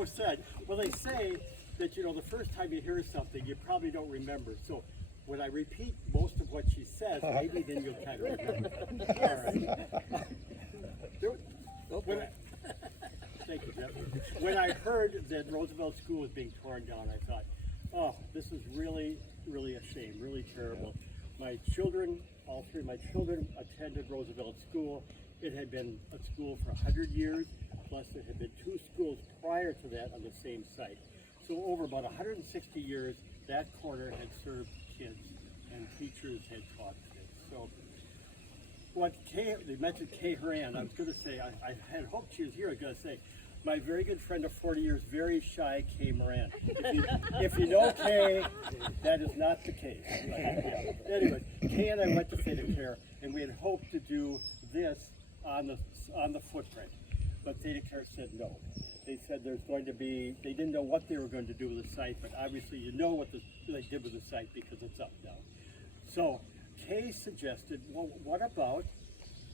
host said, well, they say that, you know, the first time you hear something, you probably don't remember. So when I repeat most of what she says, maybe then you'll kind of remember. All right. Thank you, Jeff. When I heard that Roosevelt School was being torn down, I thought, oh, this is really, really a shame, really terrible. My children, all three of my children attended Roosevelt School. It had been a school for 100 years, plus there had been 2 schools prior to that on the same site. So over about 160 years, that corner had served kids and teachers had taught kids. So what they mentioned Kay Horan, I was going to say, I had hoped she was here. I was going to say, my very good friend of 40 years, very shy Kay Moran. If you know Kay, that is not the case. Yeah. Anyway, Kay and I went to Theta Care, and we had hoped to do this on the footprint, but Theta Care said no. They said there's going to be, they didn't know what they were going to do with the site, but obviously you know what they did with the site because it's up now. So Kay suggested, well, what about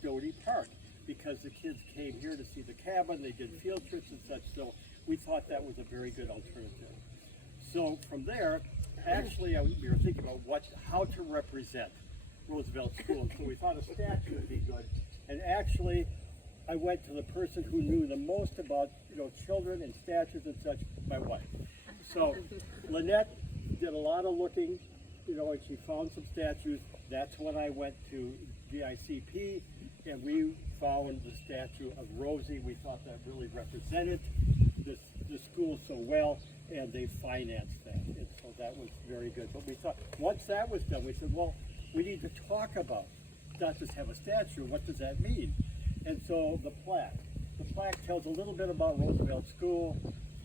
Doty Park? Because the kids came here to see the cabin, they did field trips and such, so we thought that was a very good alternative. So from there, actually we were thinking about how to represent Roosevelt School, so we thought a statue would be good. And actually, I went to the person who knew the most about, you know, children and statues and such, my wife. So Lynette did a lot of looking, you know, and she found some statues. That's when I went to GICP, and we found the statue of Rosie. We thought that really represented the school so well, and they financed that. And so that was very good. But we thought, once that was done, we said, well, we need to talk about, not just have a statue, what does that mean? And so the plaque tells a little bit about Roosevelt School,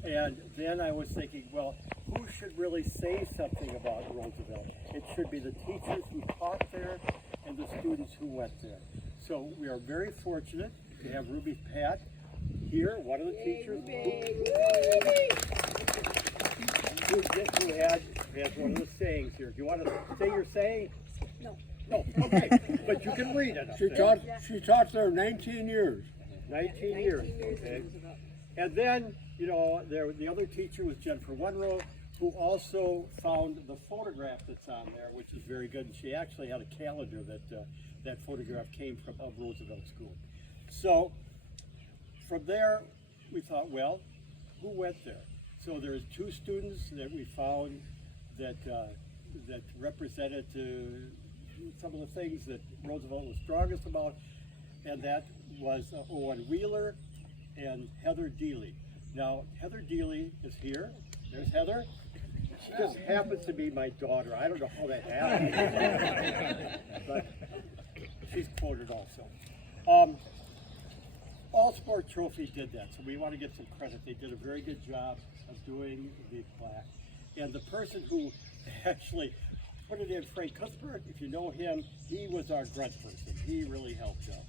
and then I was thinking, well, who should really say something about Roosevelt? It should be the teachers who taught there and the students who went there. So we are very fortunate to have Ruby Pat here, one of the teachers who has one of the sayings here. Do you want to say your saying? No. No, okay, but you can read it. She taught there 19 years. 19 years, okay. And then, you know, the other teacher was Jennifer Wenrow, who also found the photograph that's on there, which is very good. And she actually had a calendar that photograph came from of Roosevelt School. So from there, we thought, well, who went there? So there's 2 students that we found that represented some of the things that Roosevelt was strongest about, and that was Owen Wheeler and Heather Deely. Now, Heather Deely is here. There's Heather. She just happens to be my daughter. I don't know how that happened, but she's quoted also. All Sport Trophy did that, so we want to give some credit. They did a very good job of doing the plaque. And the person who actually put it in, Frank Cuthbert, if you know him, he was our grunt person. He really helped out.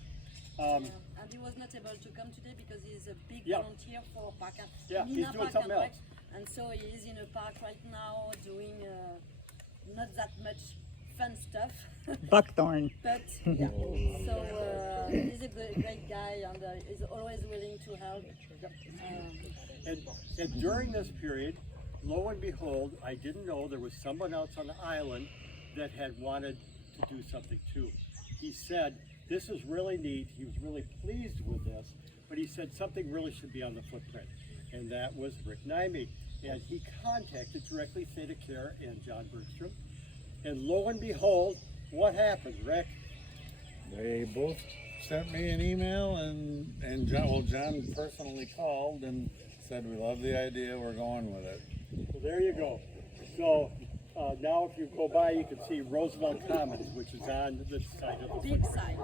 And he was not able to come today because he's a big Yeah. volunteer for park. Yeah, he's Neenah doing Park something and else. Rec. And so he is in a park right now doing not that much fun stuff. Buckthorn. But yeah, so he's a great guy and is always willing to help. And during this period, lo and behold, I didn't know there was someone else on the island that had wanted to do something too. He said, this is really neat. He was really pleased with this, but he said something really should be on the footprint. And that was Rick Nimey. And he contacted directly Theta Care and John Bergstrom. And lo and behold, what happened, Rick? They both sent me an email, and John personally called and said, we love the idea, we're going with it. So there you go. So now if you go by, you can see Roosevelt Commons, which is on this side of the Big side.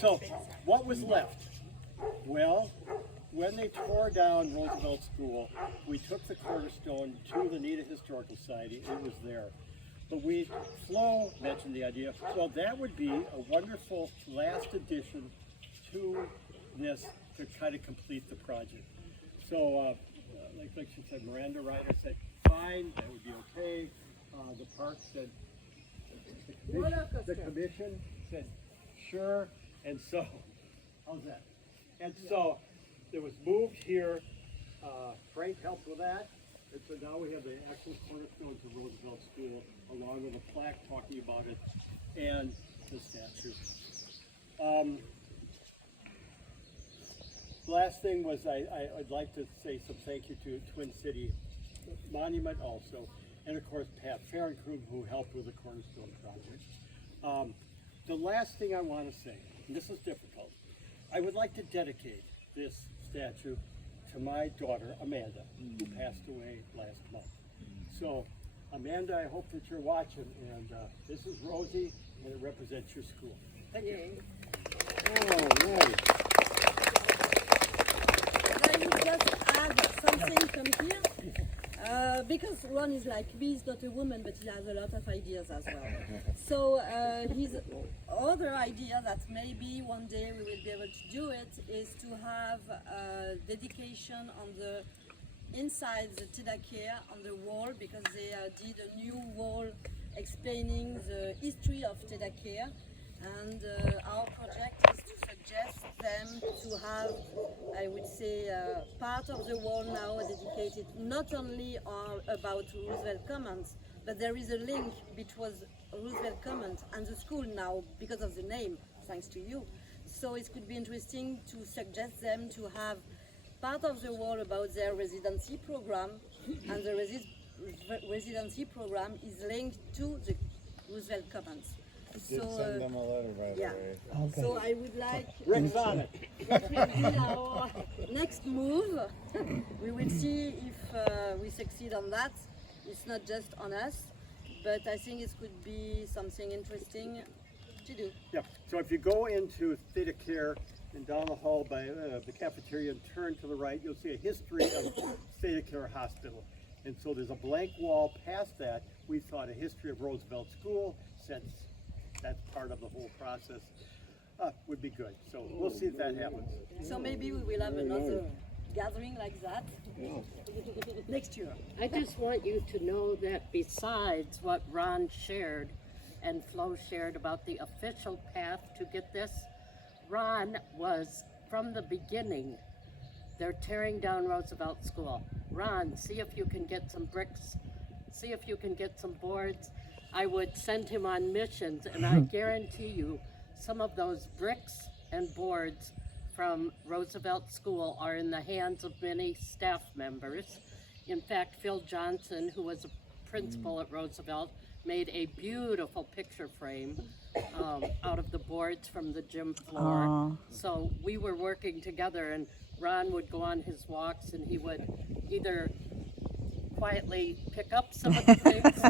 So what was left? Well, when they tore down Roosevelt School, we took the cornerstone to the Neenah Historical Society. It was there. But Flo mentioned the idea, well, that would be a wonderful last addition to this to kind of complete the project. So, like she said, Miranda Ryder said, fine, that would be okay. The park said, the commission said, sure. And so, how's that? And so, it was moved here Frank helped with that. And so now we have the actual cornerstone to Roosevelt School, along with a plaque talking about it and the statue. Last thing was I'd like to say some thank you to Twin City Monument also, and of course Pat Farrenkrug, who helped with the Cornerstone project. The last thing I want to say, and this is difficult, I would like to dedicate this statue to my daughter Amanda, who passed away last month. So Amanda, I hope that you're watching, and this is Rosie, and it represents your school. Thank you. Oh, nice. I would just add something from here, because Ron is like me, he's not a woman, but he has a lot of ideas as well. So his other idea that maybe one day we will be able to do it is to have a dedication on the inside the Tedakere on the wall, because they did a new wall explaining the history of Tedakere. And our project is to suggest them to have, I would say, part of the wall now dedicated not only about Roosevelt Commons, but there is a link between Roosevelt Commons and the school now because of the name, thanks to you. So it could be interesting to suggest them to have part of the wall about their residency program, and the residency program is linked to the Roosevelt Commons. Did send them a letter, by the yeah. way. So I would like Rick's on it. that will be our next move. We will see if we succeed on that. It's not just on us, but I think it could be something interesting to do. Yeah, so if you go into Theta Care and down the hall by the cafeteria and turn to the right, you'll see a history of Theta Care Hospital. And so there's a blank wall past that. We thought a history of Roosevelt School, since that's part of the whole process, would be good. So we'll see if that happens. So maybe we will have another gathering like that next year. I just want you to know that besides what Ron shared and Flo shared about the official path to get this, Ron was from the beginning. They're tearing down Roosevelt School. Ron, see if you can get some bricks, see if you can get some boards. I would send him on missions, and I guarantee you some of those bricks and boards from Roosevelt School are in the hands of many staff members. In fact, Phil Johnson, who was a principal at Roosevelt, made a beautiful picture frame out of the boards from the gym floor. So we were working together, and Ron would go on his walks, and he would either quietly pick up some of the things,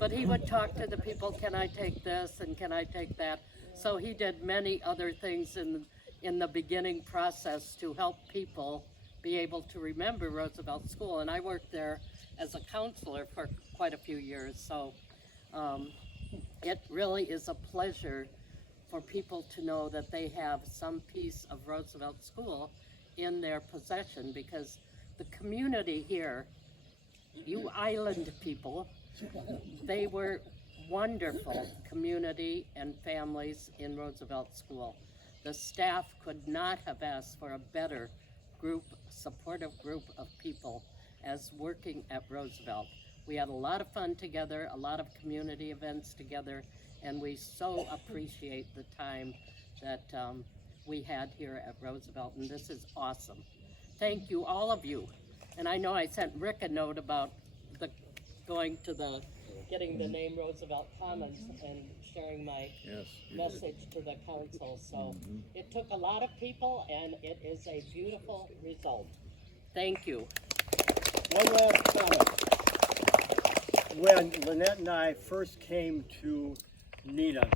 but he would talk to the people, can I take this and can I take that? So he did many other things in the beginning process to help people be able to remember Roosevelt School. And I worked there as a counselor for quite a few years. So it really is a pleasure for people to know that they have some piece of Roosevelt School in their possession, because the community here, you island people, they were wonderful community and families in Roosevelt School. The staff could not have asked for a better group, supportive group of people as working at Roosevelt. We had a lot of fun together, a lot of community events together, and we so appreciate the time that we had here at Roosevelt, and this is awesome. Thank you, all of you. And I know I sent Rick a note about getting the name Roosevelt Commons and sharing my message to the council. So it took a lot of people, and it is a beautiful result. Thank you. One last comment. When Lynette and I first came to Neenah,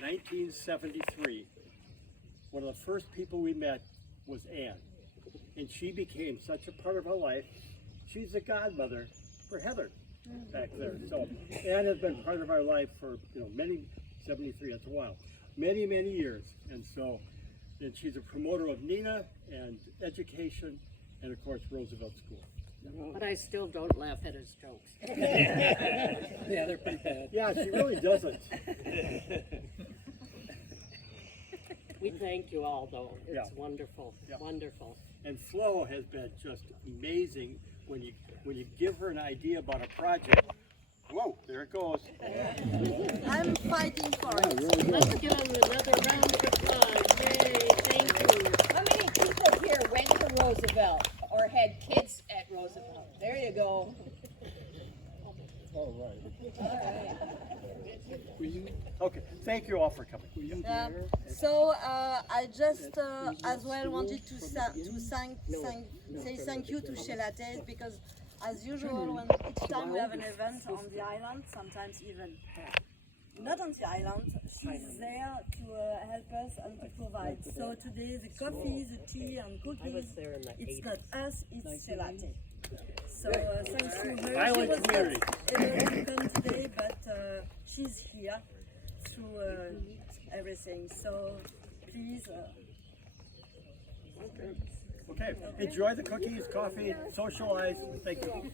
1973, one of the first people we met was Ann. And she became such a part of our life. She's the godmother for Heather back there. So Ann has been part of our life for many, 73, that's a while, many years. And so, and she's a promoter of Neenah and education, and of course Roosevelt School. But I still don't laugh at his jokes. Yeah, they're pretty bad. Yeah, she really doesn't. We thank you all, though. It's Yeah. wonderful, Yeah. wonderful. And Flo has been just amazing when you give her an idea about a project. Whoa, there it goes. I'm fighting for it. Let's give them another round of applause. Yay, thank you. How many people here went to Roosevelt or had kids at Roosevelt? There you go. All right. Okay, thank you all for coming. So I just as well wanted to say thank you to Shelates, because as usual, when each time we have an event on the island, sometimes even not on the island, she's there to help us and to provide. So today the coffee, the tea and cookies, it's not us, it's Shelates. So thanks to her. Island She was community. not able to come today, but she's here through everything. So please. Okay, enjoy the cookies, coffee, socialize. Thank you.